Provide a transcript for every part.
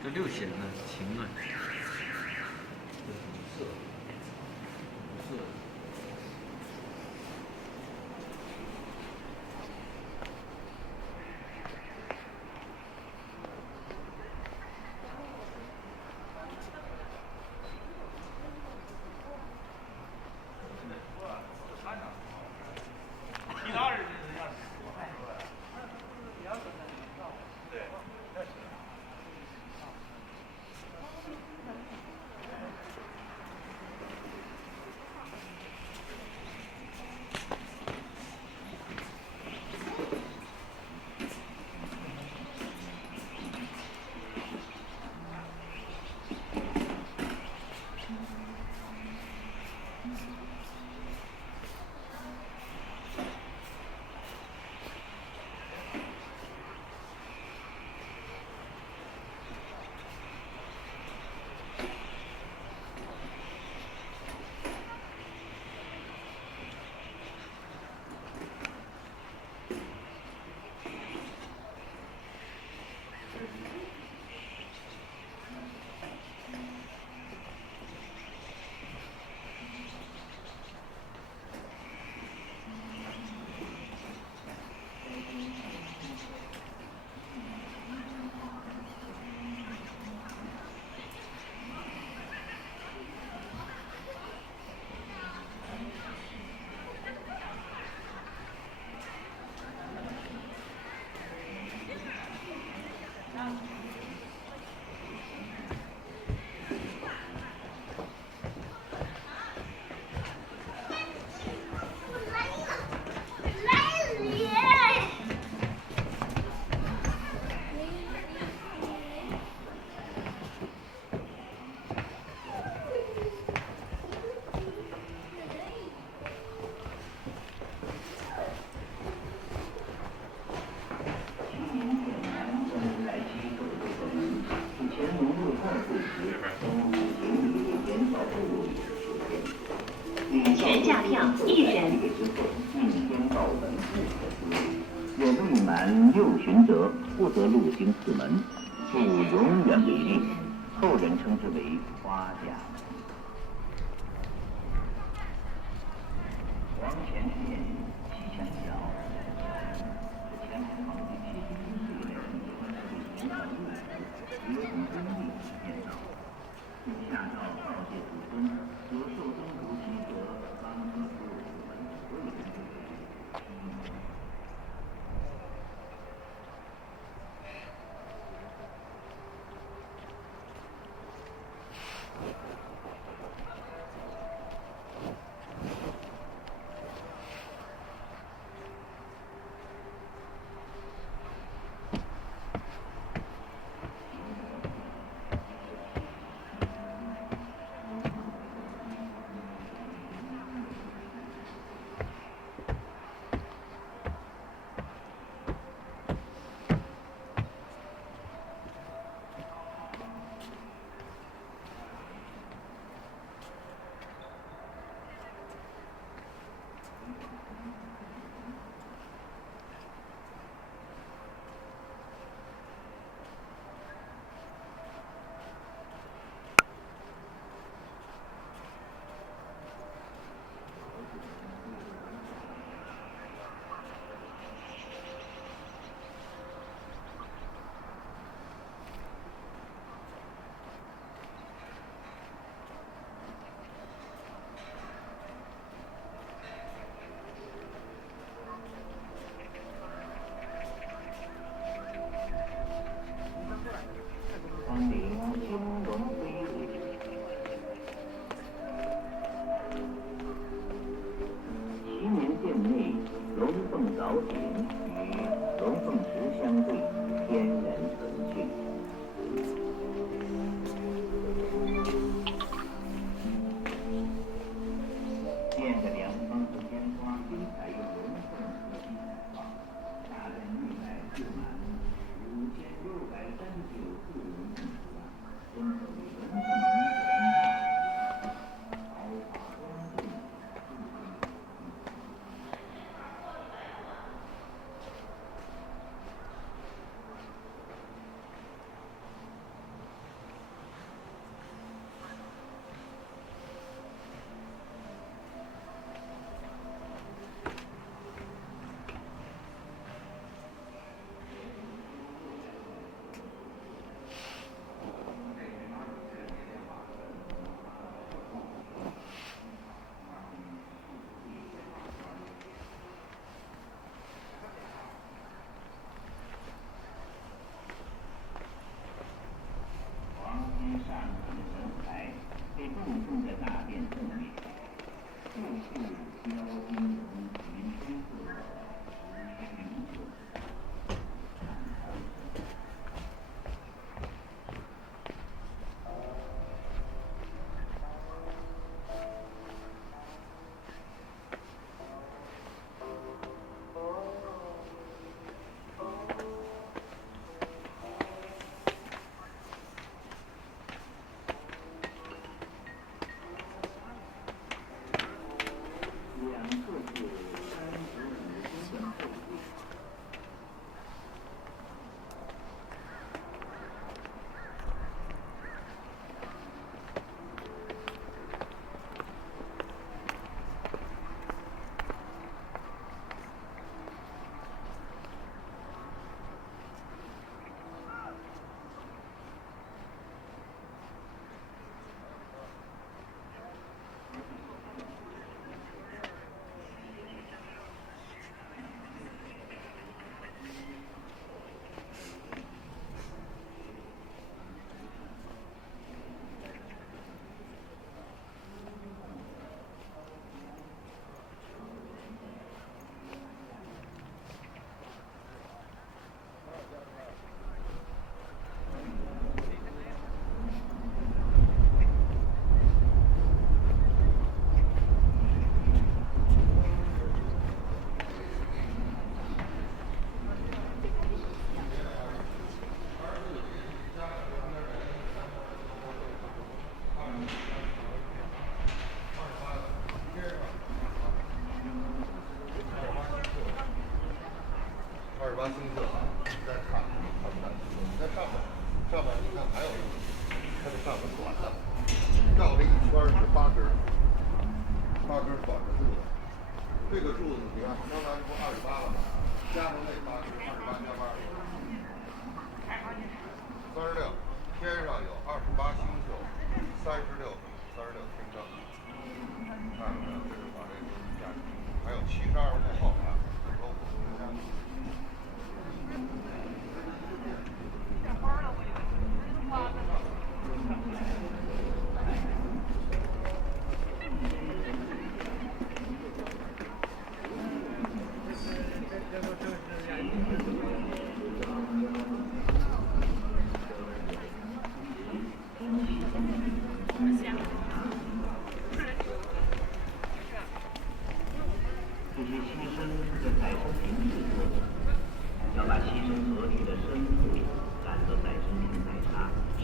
这六弦呢，琴啊，这是五色，五色。全价票1人。若未满6旬者，不得入行此门，故永远为例。后人称之为花甲。王乾县西墙角，乾隆皇帝77岁的明朝入主，约同宗义建造，下诏告诫祖宗，所受宗主妻者，方可入此门，所以称之为西门。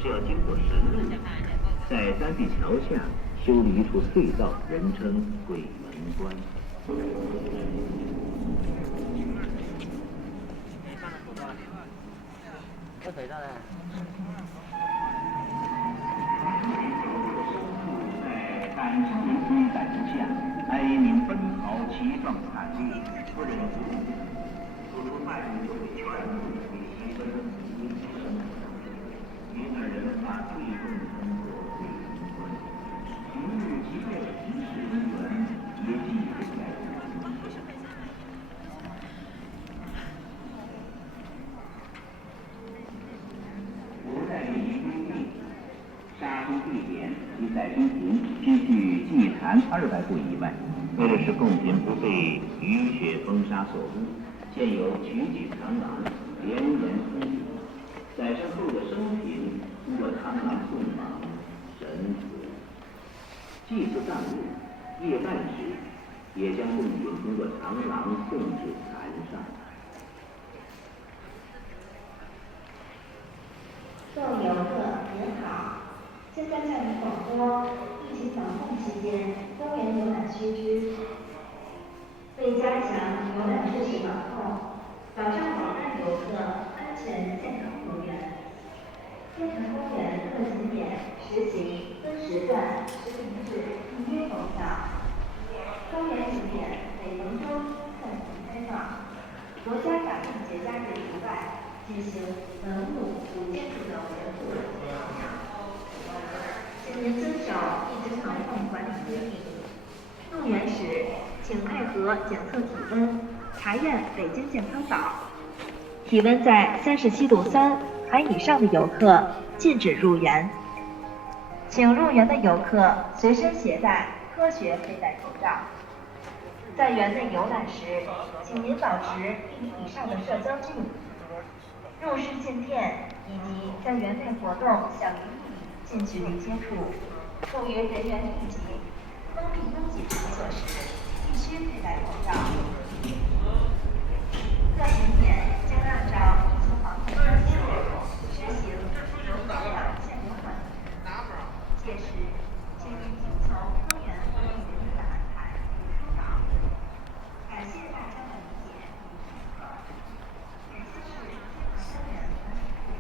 是要经过神路，在三地桥下修了一处隧道，人称鬼门关。这肥皂呢？在赶上人追赶之下，哀民奔逃，其状惨烈，不忍付出半袖全部为牺牲，因二人把最终的生活归于关。平日即便一世人缘，也记不在此。不在于规定，杀猪地点及在中庭均距祭坛200步以外。为了使贡品不被雨雪风沙所污，现有取景长廊，连绵通流。宰牲后的生品通过长廊送往神祠。祭祀当日夜半时，也将贡品通过长廊送至坛上。各位游客您好，现在向您广播疫情防控期间公园游览须知。为加强游览秩序管控，保障广大游客安全健康入园，天坛公园各景点实行分时段实名制预约投票。公园景点每逢周一暂停开放，国家法定节假日除外，进行文物古建筑的维护及保养。请您遵守疫情防控管理规定。入园时，请配合检测体温，查验北京健康宝。体温在37度3含以上的游客禁止入园。请入园的游客随身携带科学佩戴口罩。在园内游览时，请您保持1米以上的社交距离。入室进店以及在园内活动小于1米近距离接触，处于人员密集、封闭拥挤场所时，必须佩戴口罩。各景点将按照疫情防控要求实行由高氧限流管理。届时，请您听从公园管理人员的安排出岛。感谢大家的理解与配合。本次是天坛公园管理部。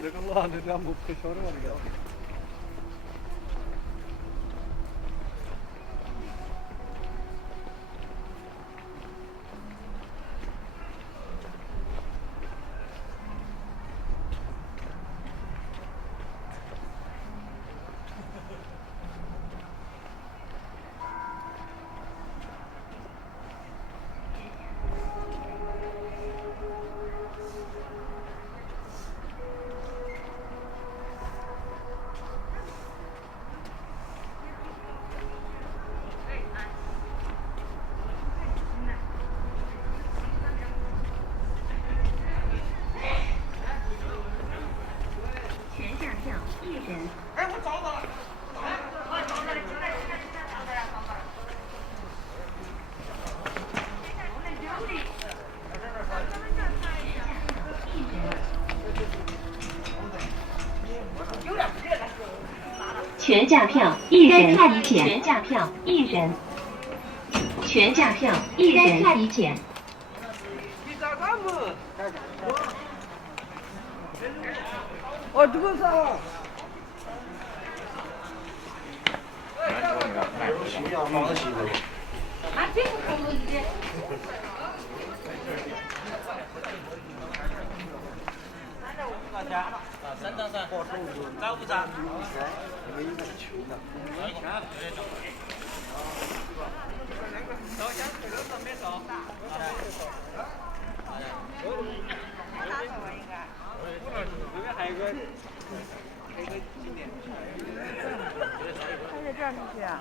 这个乱的，这样不配销这个的。人。全价票1人，全价票1人，全价票1人差一钱。哦，这个啥？找不着。还有个景点。还是这样出去啊？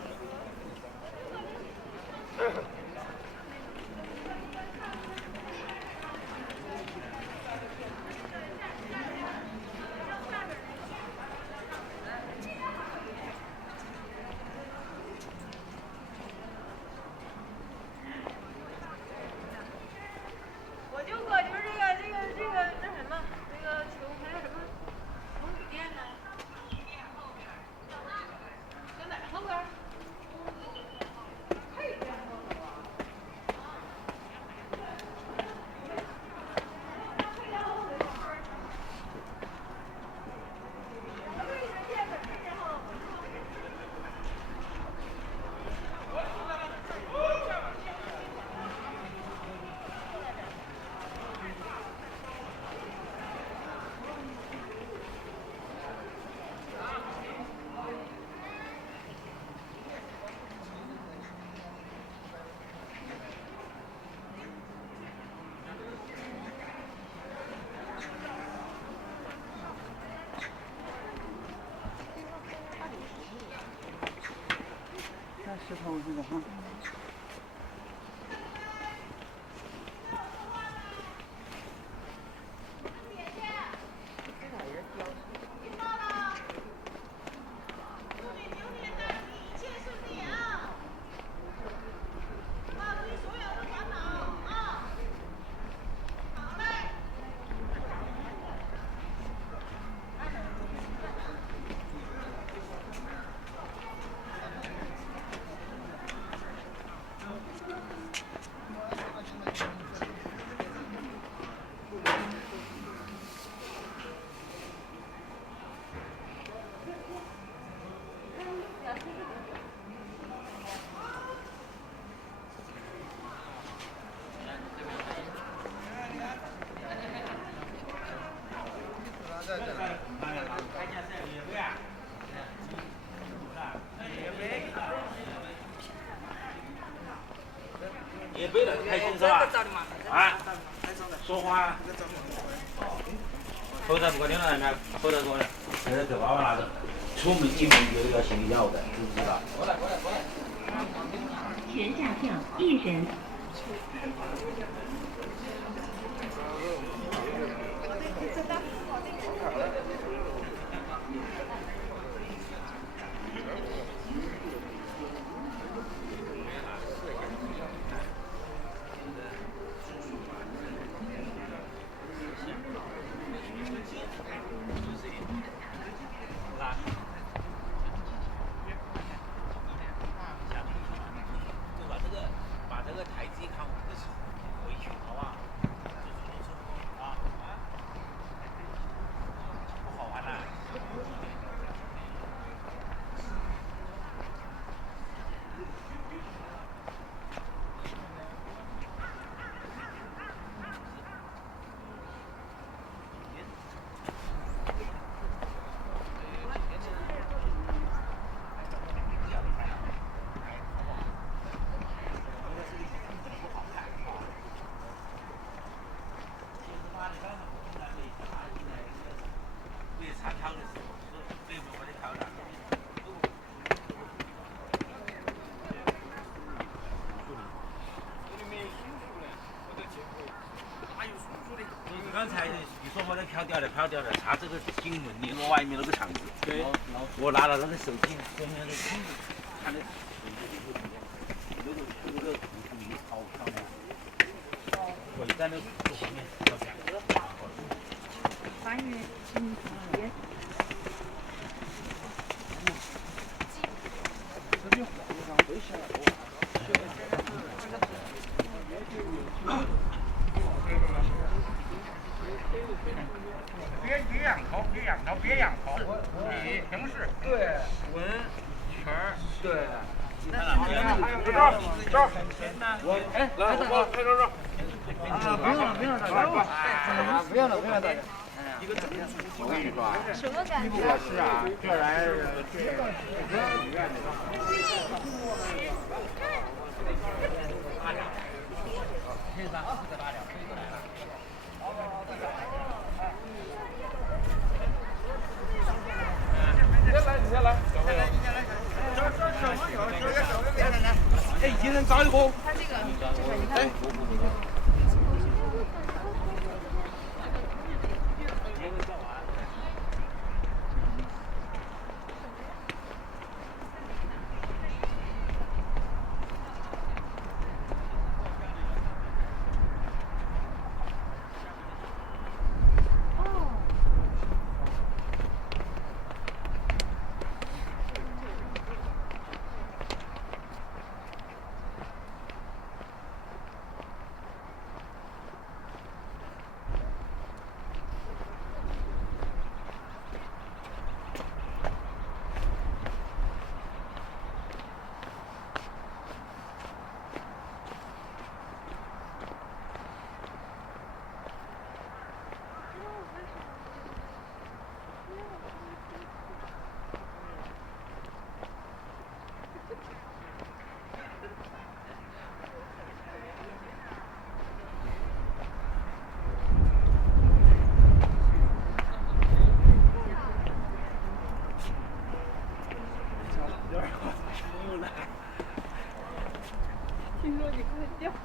我就搁就是这什么，那个球还有什么龙虎店呢？在哪后边？还有这样后头啊？那石头似的哈。也背了，开心是吧？啊，说话。后台不管领导那边，后台过来，现在给爸爸拿着，出门进门有一个行李架的，知不知道？过来。全价票1人。把这个台阶看回去，好不好？啊，不好玩了。挺闷的，我外面那个肠子。对。我拿了那个手机，后面那个看的。那个好漂亮。我在那个后面。翻译，也。这边火上飞起来了。别仰头，别仰头，你平视，对，闻圈儿，对。这，我哎，来，我拍照。啊，不用了，不用了，大家。我跟你说啊，什么感觉？我是啊，这来是医院你先来。哎，一人找一个。他这个，就是你看。听说你快掉了。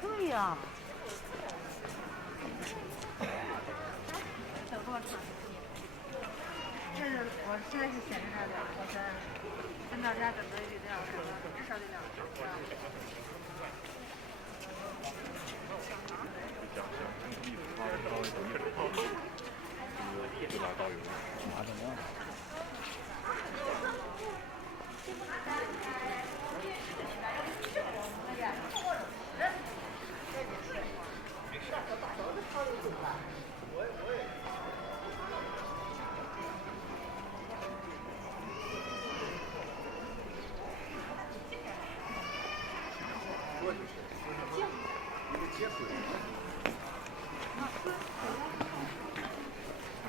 对呀。这是我现在是显示这儿的，我是跟到家准备得2个小时，至少得2个小时。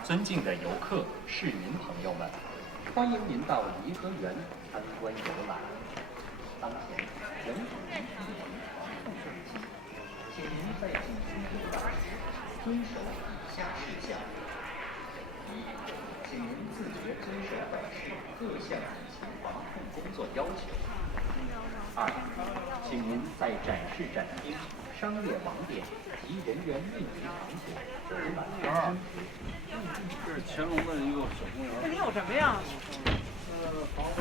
尊敬的游客、市民朋友们，欢迎您到颐和园参观游览。当前人口密集的防控时期，请您在进出游览时遵守以下事项：一，请您自觉遵守本市各项疫情防控工作要求；二，请您在展示展厅、商业网点及人员密集场所游览观时。这是乾隆的一个小公园。这里有什么呀？房子。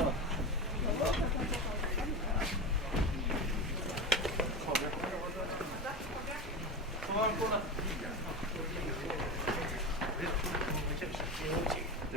靠边。出来。对。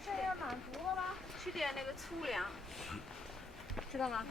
这样满足了吧？去点那个粗粮，知道吗？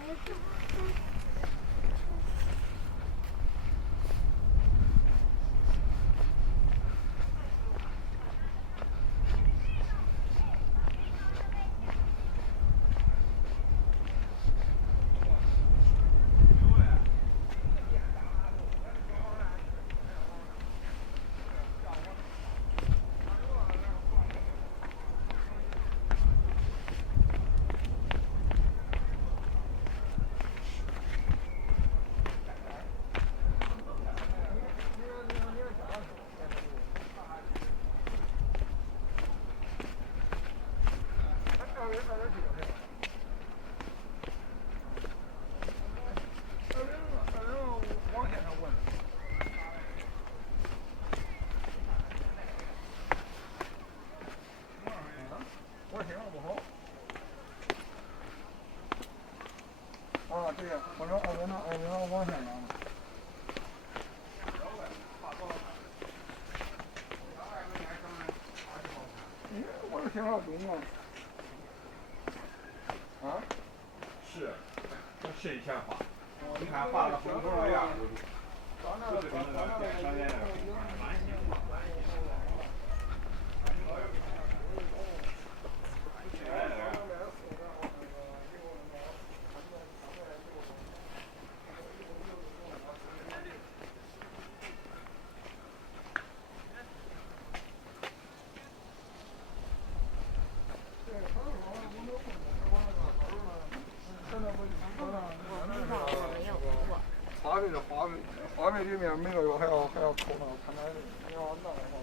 啊，对呀，我说二维码往下拿嘛。我这挺好懂啊。啊？是，这是以前画。你看画的红头那样，就是跟那个商店那个。花呗里面每个月还要扣那个看他你要拿的话。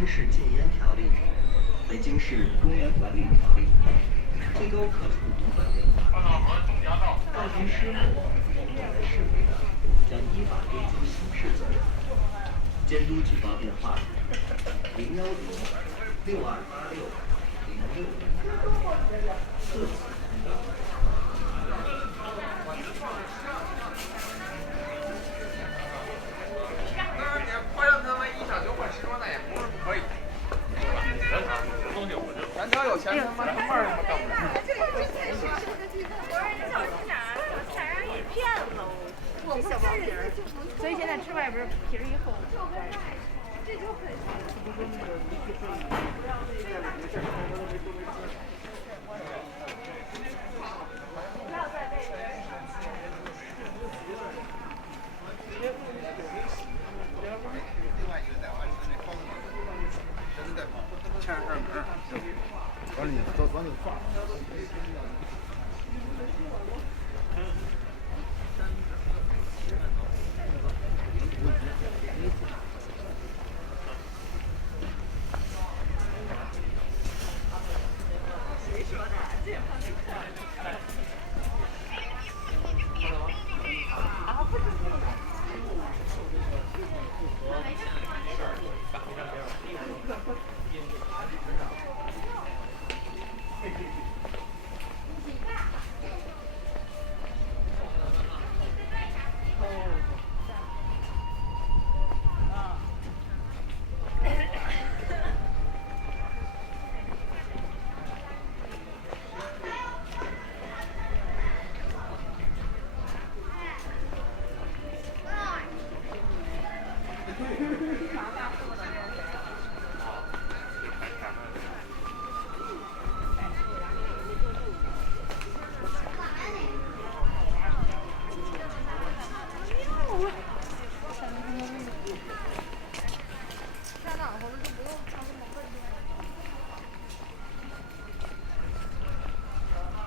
京市禁烟条例》、《北京市公园管理条例》、最高可处5本违法。造成失火或火灾事故的，将依法追究刑事责任。监督举报电话：010-6286-06。好像他们一下就换10多那也不是不可以。咱只要有钱，他妈什么玩意儿他妈干不了。所以现在吃外边皮儿以后，这就很完了，你都往里放。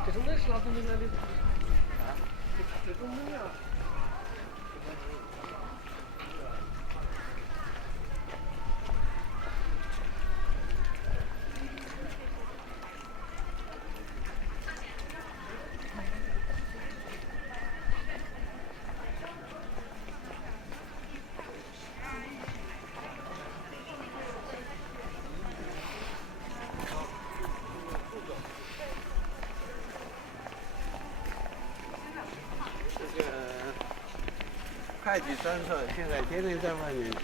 这种的是哪种应该的？啊，这种的呀。会计专车现在天天在外面骑。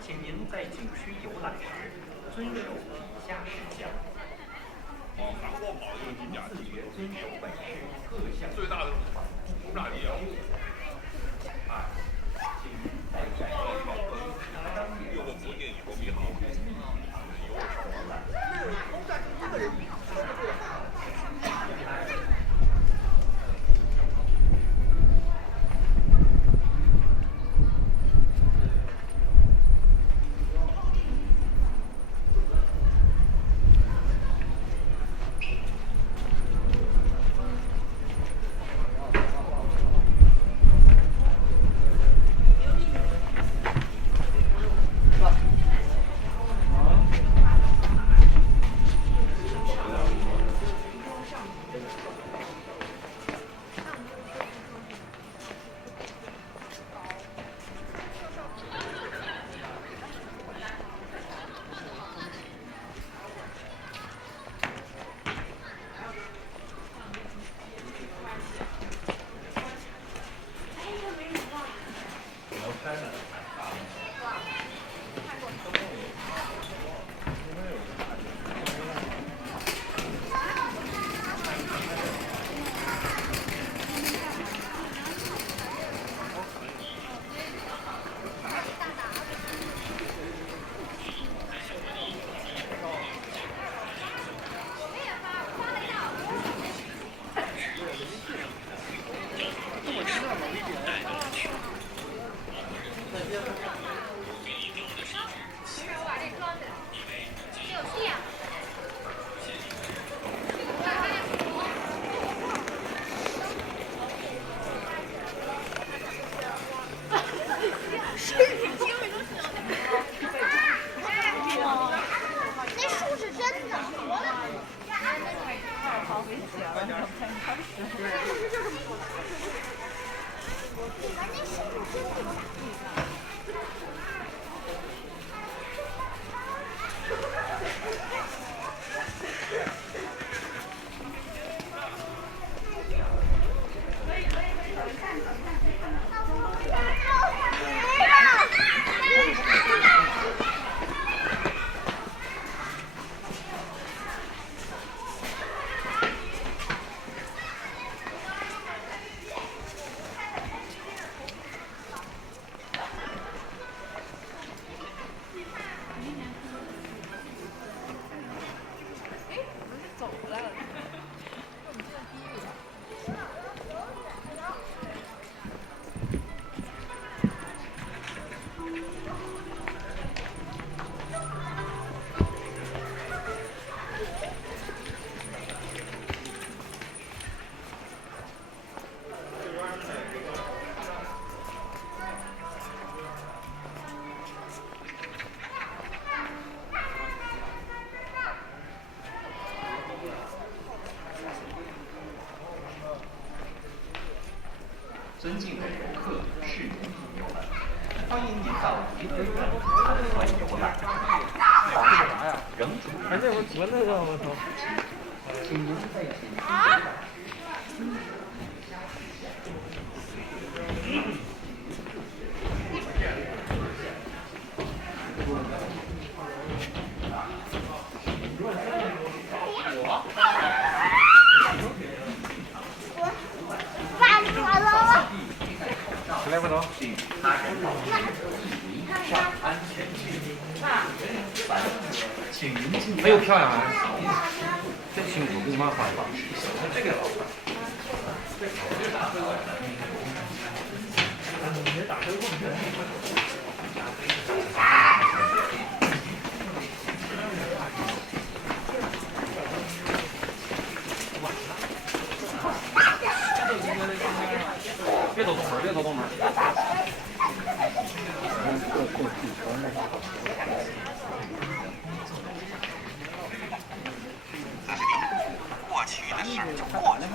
请您在景区游览时遵守以下事项：自觉遵守本市各项最大的大力啊！二，请您在展示当地有个福建以后比好。危险了，你看开始。尊敬的游客、市民朋友们，欢迎您到颐和园参观游览。皇上仍主哎，这我闻那个，我操！请您在请来不着。请您尽哎呦，漂亮啊！真辛苦，给你妈画的。这个老板。你打开过别走动门，别走动门。过去的事就过去了。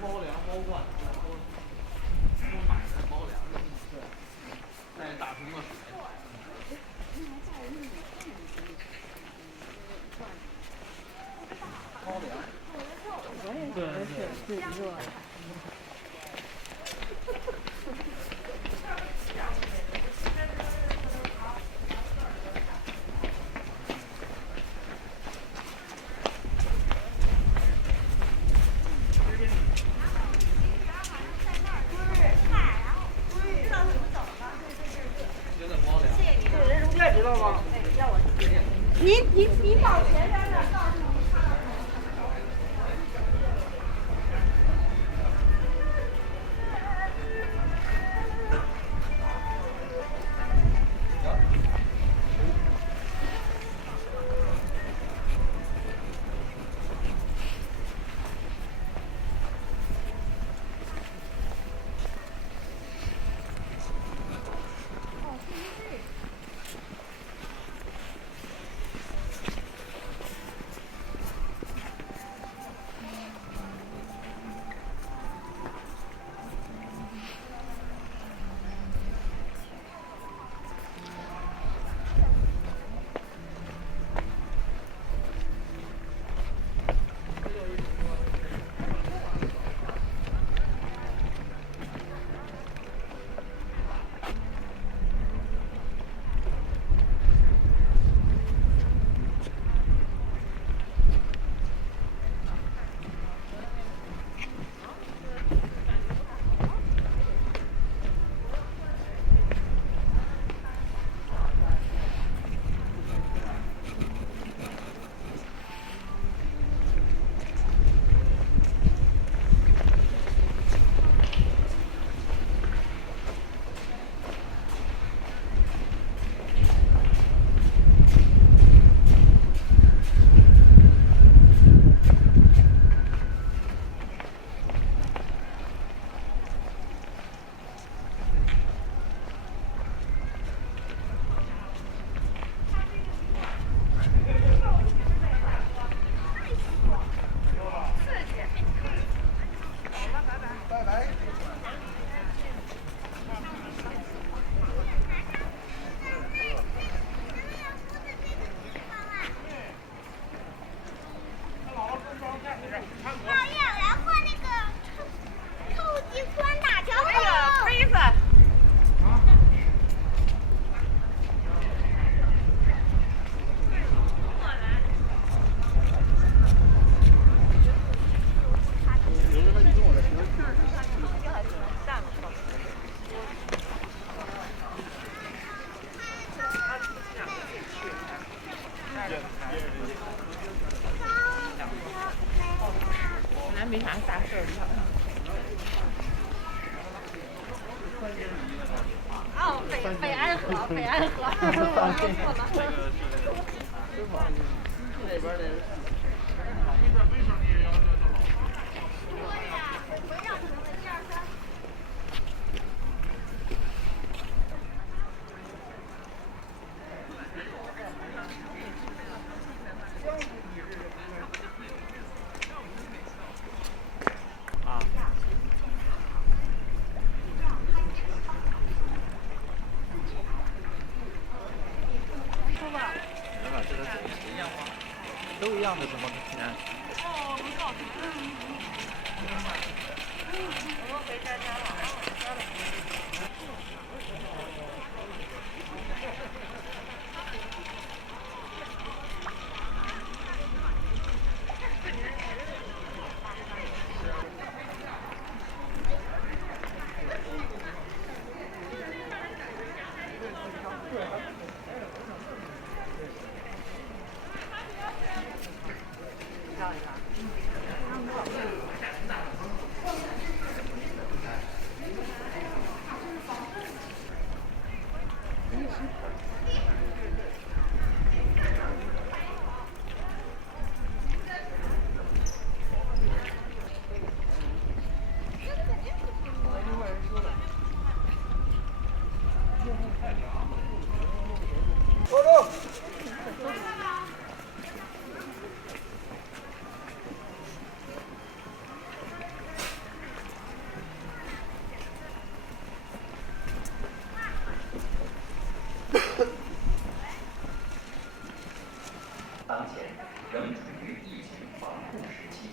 猫粮、猫罐，都买的猫粮，对，带大瓶的水。猫粮。对对对，热。你到前边那到。没啥大事儿，哦，北安河，北安河，我错了。这边的。都一样的什么钱？当前仍处于疫情防控时期，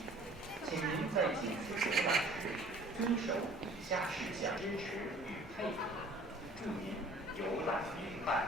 请您在紧急游览时遵守以下事项，支持与配合，祝您游览愉快。